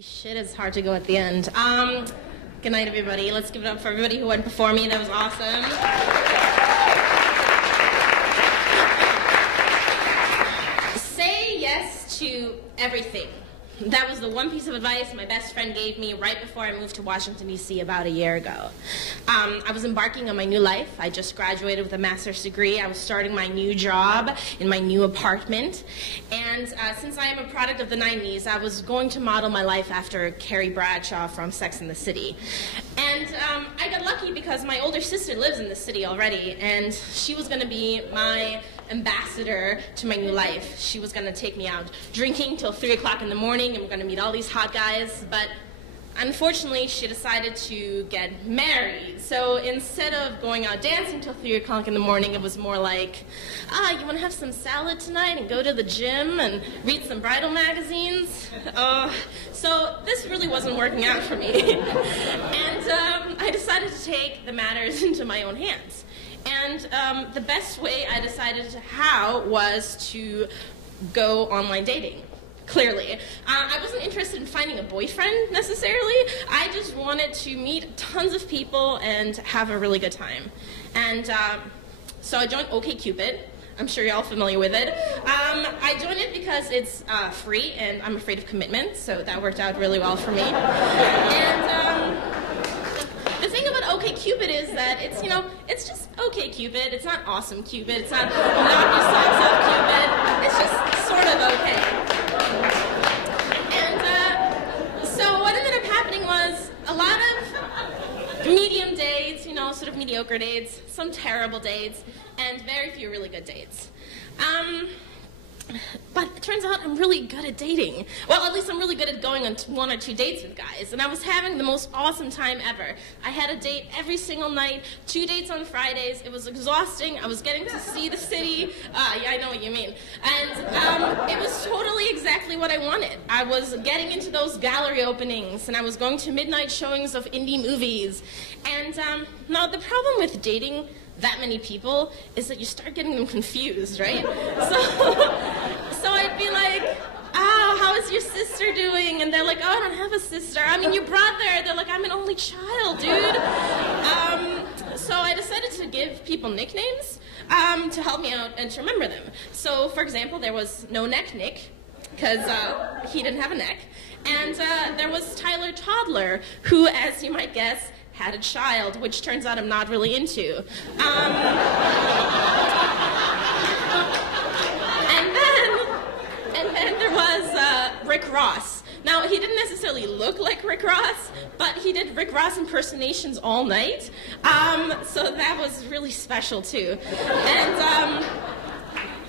Shit, it's hard to go at the end. Good night, everybody. Let's give it up for everybody who went before me. That was awesome. Say yes to everything. That was the one piece of advice my best friend gave me right before I moved to Washington, D.C. about a year ago. I was embarking on my new life. I just graduated with a master's degree. I was starting my new job in my new apartment. And since I am a product of the 90s, I was going to model my life after Carrie Bradshaw from Sex and the City. And I got lucky because my older sister lives in the city already, and she was going to be my ambassador to my new life. She was going to take me out drinking till 3 o'clock in the morning, and we're going to meet all these hot guys, but unfortunately she decided to get married. So instead of going out dancing till 3 o'clock in the morning, it was more like, you want to have some salad tonight and go to the gym and read some bridal magazines? So this really wasn't working out for me. And I decided to take the matters into my own hands. And the best way I decided how was to go online dating. Clearly. I wasn't interested in finding a boyfriend, necessarily. I just wanted to meet tons of people and have a really good time. And so I joined OkCupid. I'm sure you're all familiar with it. I joined it because it's free, and I'm afraid of commitment, so that worked out really well for me. And the thing about OkCupid is that it's, it's just OkCupid. It's not awesome Cupid. It's not knock your socks off Cupid. It's just sort of okay. And so what ended up happening was a lot of medium dates, sort of mediocre dates, some terrible dates, and very few really good dates. But it turns out I'm really good at dating. Well, at least I'm really good at going on 1 or 2 dates with guys. And I was having the most awesome time ever. I had a date every single night, 2 dates on Fridays. It was exhausting. I was getting to see the city. Yeah, I know what you mean. And it was totally exactly what I wanted. I was getting into those gallery openings, and I was going to midnight showings of indie movies. And now the problem with dating that many people is that you start getting them confused, right? So I'd be like, how is your sister doing? And they're like, I don't have a sister. I mean, your brother. They're like, I'm an only child, dude. So I decided to give people nicknames to help me out and to remember them. So, for example, there was No Neck Nick, because he didn't have a neck. And there was Tyler Toddler, who, as you might guess, had a child, which turns out I'm not really into. And then there was Rick Ross. Now, he didn't necessarily look like Rick Ross, but he did Rick Ross impersonations all night. So that was really special, too. And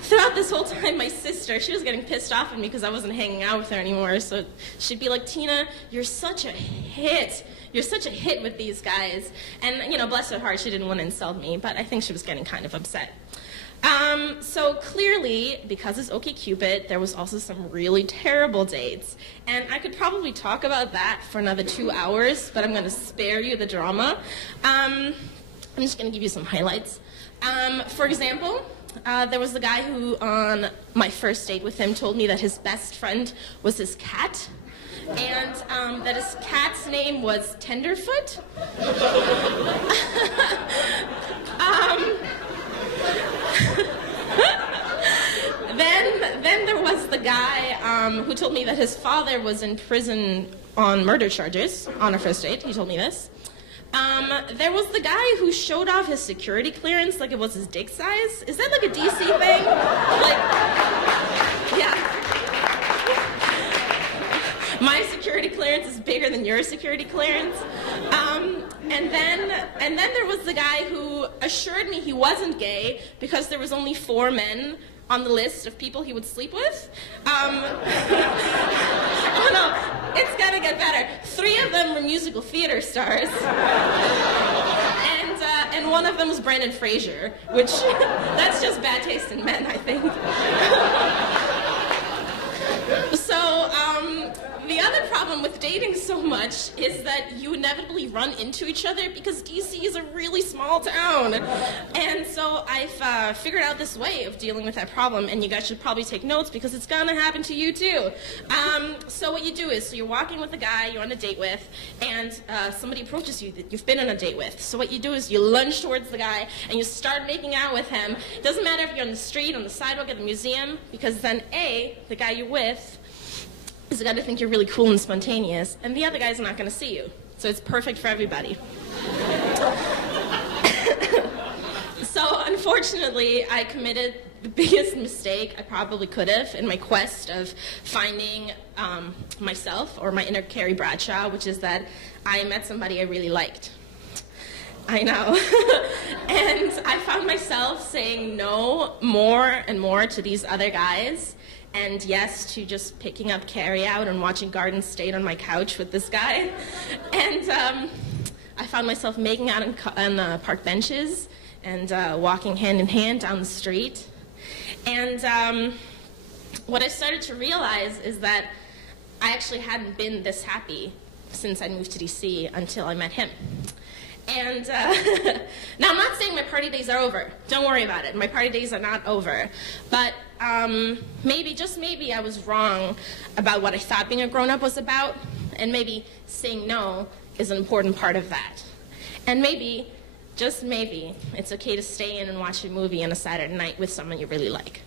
throughout this whole time, my sister, she was getting pissed off at me because I wasn't hanging out with her anymore. So she'd be like, Tina, you're such a hit. You're such a hit with these guys. And, bless her heart, she didn't want to insult me, but I think she was getting kind of upset. So clearly, because it's OkCupid, there was also some really terrible dates. And I could probably talk about that for another 2 hours, but I'm going to spare you the drama. I'm just going to give you some highlights. For example, there was the guy who, on my first date with him, told me that his best friend was his cat. And that his cat's name was Tenderfoot. Then there was the guy who told me that his father was in prison on murder charges on our first date. He told me this. There was the guy who showed off his security clearance like it was his dick size. Is that like a DC thing? Yeah. My security clearance is bigger than your security clearance. And then there was the guy who assured me he wasn't gay because there was only 4 men on the list of people he would sleep with. Oh no, it's gonna get better. 3 of them were musical theater stars. And one of them was Brendan Fraser, which, that's just bad taste in men, I think. So, The other problem with dating so much is that you inevitably run into each other because DC is a really small town. And so I've figured out this way of dealing with that problem, and you guys should probably take notes because it's gonna happen to you too. So what you do is, so you're walking with a guy you're on a date with, and somebody approaches you that you've been on a date with. So what you do is you lunge towards the guy and you start making out with him. It doesn't matter if you're on the street, on the sidewalk, at the museum, because then A, the guy you're with is going to think you're really cool and spontaneous, and the other guy's not going to see you. So it's perfect for everybody. So unfortunately, I committed the biggest mistake I probably could have in my quest of finding myself, or my inner Carrie Bradshaw, which is that I met somebody I really liked. I know. And I found myself saying no more and more to these other guys, and yes to just picking up carry out and watching Garden State on my couch with this guy. And I found myself making out on park benches and walking hand in hand down the street. And what I started to realize is that I actually hadn't been this happy since I moved to DC until I met him. And now I'm not saying my party days are over. Don't worry about it. My party days are not over. But maybe, just maybe, I was wrong about what I thought being a grown-up was about. And maybe saying no is an important part of that. And maybe, just maybe, it's okay to stay in and watch a movie on a Saturday night with someone you really like.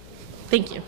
Thank you.